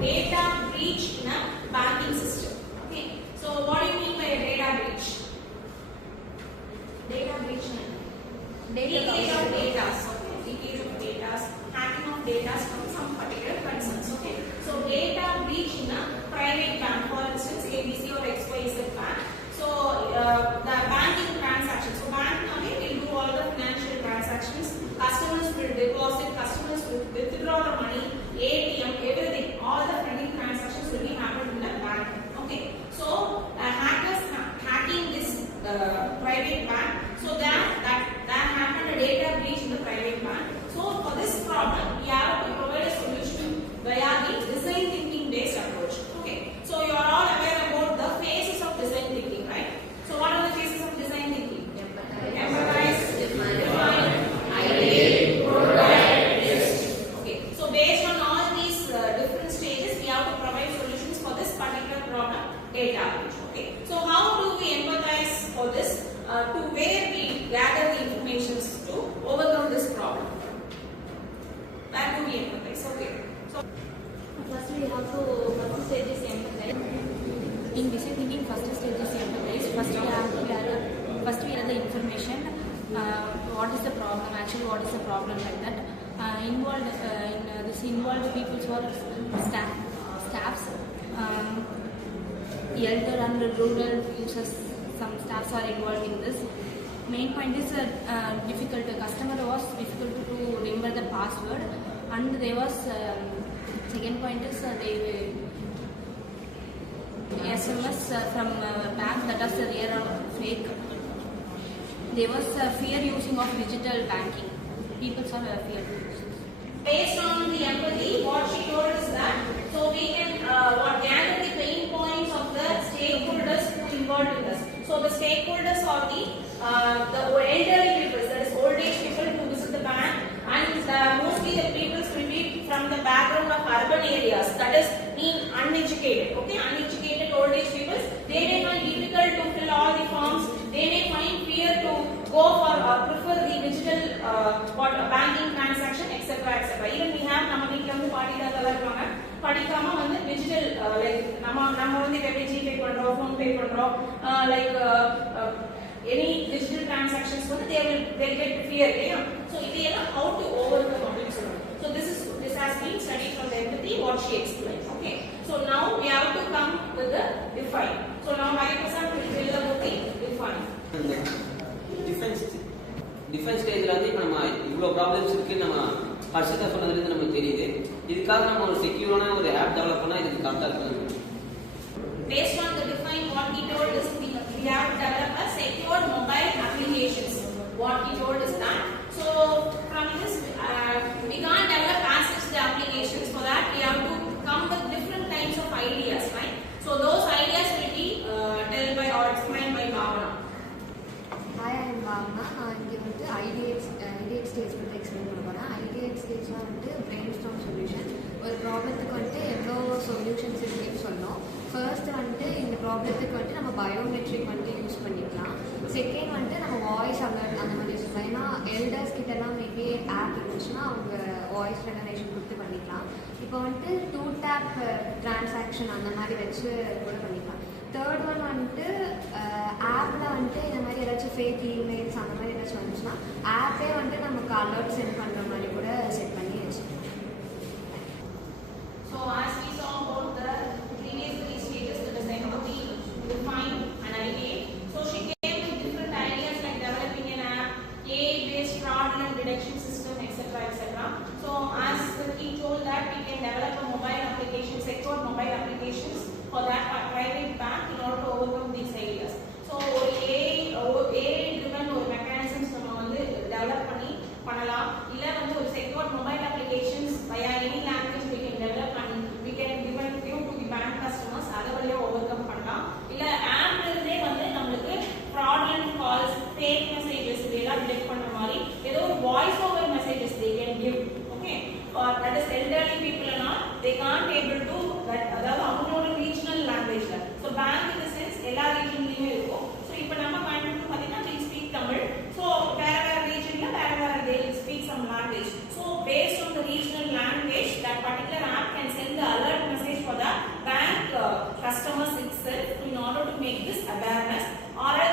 data breach in a banking system. Okay, so what do you mean by a data breach? Data breach leakage of data, leakage of data, hacking of data from some particular concerns. Okay, so data breach in a private bank, for instance ABC or XYZ bank. So the banking transactions, so bank will do all the financial transactions, customers will deposit, customers will withdraw the money, ATM, everything, all the funding transactions will be happened in the bank. Okay, so hackers hacking this private bank, so that happened a data breach in the private bank. So for this problem we have to provide a solution via the design thinking based approach. Okay, so you are all aware about the phases of design thinking, right? So what are the phases of design thinking? Empathize, define, ideate, prototype, test. Okay, so based on all these different stages we have to provide solutions for this particular problem, data breach. Okay, so how do we empathize for this? To where we gather the information to overcome this problem. Where do we empathize? Okay, so first we have to first stage is empathize. In design thinking, first stage is empathize. First we have the information. What is the problem? Actually, what is the problem like that? Involved people who are staffs, elder and rural users. Some staffs are involved in this. Main point is difficult. The customer was difficult to remember the password, and there was second point is they SMS from bank that was real or fake. There was fear using of digital banking. People saw fear. Based on the empathy, what she told is that so we can gather the pain points of the stakeholders who involved in this. So the stakeholders are the elderly people, that is old age people who visit the bank, and mostly the people will be from the background of urban areas, that is mean uneducated. Okay, uneducated old age people, they may find difficult to fill all the forms, they may find fear to go for prefer the digital banking transaction, etc. etc. Even we have நம்ம வீட்ல வந்து பாட்டி தாத்தா இருக்காங்க, படிக்காம வந்து digital like நம்ம வந்து எப்படி ஜிபே பண்றோம், ஃபோன் பே பண்றோம், like any digital transactions வந்து they get fear. So இதெல்லாம் how to overcome அப்படின்னு சொல்றோம். So this has been studied from the empathy what she explained. Okay, so now we have to come with the define. So now my person will tell about the define. Defence ஸ்டேஜ்ல வந்து இப்போ நம்ம இவ்வளோ problems இருக்கு நம்ம ஹர்ஷிதா சொன்னதுலேருந்து நமக்கு தெரியுது. இதுக்காக நம்ம ஒரு செக்யூரான ஒரு ஆப் டெவலப் பண்ணா இதுக்கு கரெக்டாக இருக்கும். Based on the define what he told is we have to develop a secure mobile applications. What he told is that. So from this we can't develop as such the applications. For that we have to come with different kinds of ideas, right? So those ideas will be told by or explained by Bhavana. Hi, I am Bhavana. ideate stage வந்து explain பண்ண போகிறேன். ideate ஸ்டேஜ்னா வந்து brainstorm solution. ஒரு ப்ராப்ளத்துக்கு வந்துட்டு எவ்வளோ solutions இருக்குன்னு சொன்னோம். First வந்துட்டு இந்த ப்ராப்ளத்துக்கு வந்துட்டு நம்ம பயோமெட்ரிக் வந்துட்டு யூஸ் பண்ணிக்கலாம். செகண்ட் வந்துட்டு நம்ம வாய்ஸ் அலர்ட் அந்த மாதிரி யூஸ் பண்ணலாம். ஏன்னா எல்டர்ஸ் கிட்டலாம் மேபி ஆப் இருந்துச்சுன்னா அவங்க வாய்ஸ் ரெகக்னேஷன் கொடுத்து பண்ணிக்கலாம். இப்போ வந்துட்டு 2 tap டிரான்சாக்ஷன் அந்த மாதிரி வச்சு கூட பண்ணிக்கலாம். தேர்ட் ஒன் வந்துட்டு ஆப்பில் வந்துட்டு இந்த மாதிரி ஏதாச்சும் ஃபேக் இமெயில்ஸ் அந்த மாதிரி ஏதாச்சும் வந்துச்சுன்னா ஆப்பே வந்துட்டு நமக்கு அலர்ட் சென்ட் பண்ணுற மாதிரி கூட செட் பண்ணி வச்சுக்கலாம். So as we saw about the previous 3 stages, the design of the define and ideate. So she came with different ideas like developing an app, AI-based fraudulent detection system, etc. etc. So as he told that we can develop a mobile application, secure mobile applications for that private bank in order to overcome these ideas. So AI driven ஒரு mechanisms நம்ம வந்து develop பண்ணலாம். இல்ல வந்து ஒரு secure mobile applications via any language we can develop and we can give to the bank customers. அத வழியா overcome பண்ணலாம். இல்ல ஆப்ல இருந்தே வந்து நமக்கு fraudulent calls, fake messages இதெல்லாம் detect பண்ற மாதிரி ஏதோ ஒரு voice over messages they can give. Okay, or that is elderly people and all they can't able to that அதாவது அவங்களோட regional languageல. So bank in the sense எல்லா regionலயும் இருக்கும். So இப்போ நம்ம பயன்படுத்தும் பாத்தீங்கன்னா we speak Tamil. So வேற regionல வேற they speak some language. So based on the regional language that particular app can send the alert message customers itself in order to make this awareness, or else